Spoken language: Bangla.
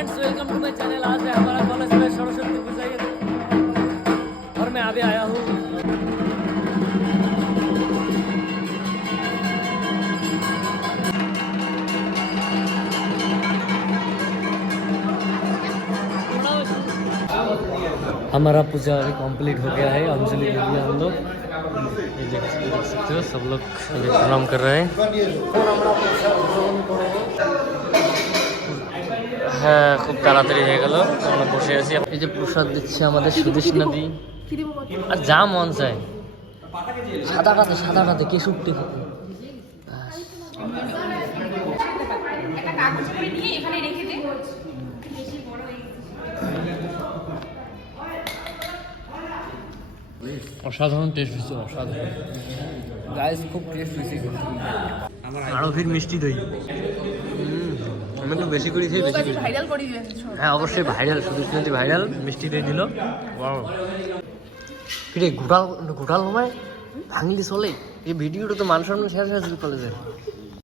Friends, welcome to my channel. आज है हमारा कॉलेज में सरस्वती पूजा और मैं अभी आया हूँ। हमारा पूजा अभी कंप्लीट हो गया है। अंजलि दे दिया हम लोग। ये देख सकते हो, सब लोग अभी प्रणाम कर रहे हैं। হ্যাঁ, খুব তাড়াতাড়ি হয়ে গেল। আমরা বসে আছি। এই যে প্রসাদ দিচ্ছে আমাদের সুদেশ নদী। আর যা মন চায় সাদা খাতে কেশুরটি খেতে। অসাধারণ টেস্ট হয়েছে, অসাধারণ গাইস, খুব টেস্ট হয়েছে। আরো ফির মিষ্টি দই। আমি একটু বেশি করে খেয়ে বেশি ভাইরাল করে দিয়েছি। হ্যাঁ অবশ্যই ভাইরাল, শুধু শুধু ভাইরাল। মিষ্টি দই দিল। ওয়াও, ফিরে গোটাল গোটাল মানে ভাঙলি চলে। এই ভিডিওটা তো মান সম্মান শেষ হয়েছিল কলেজের।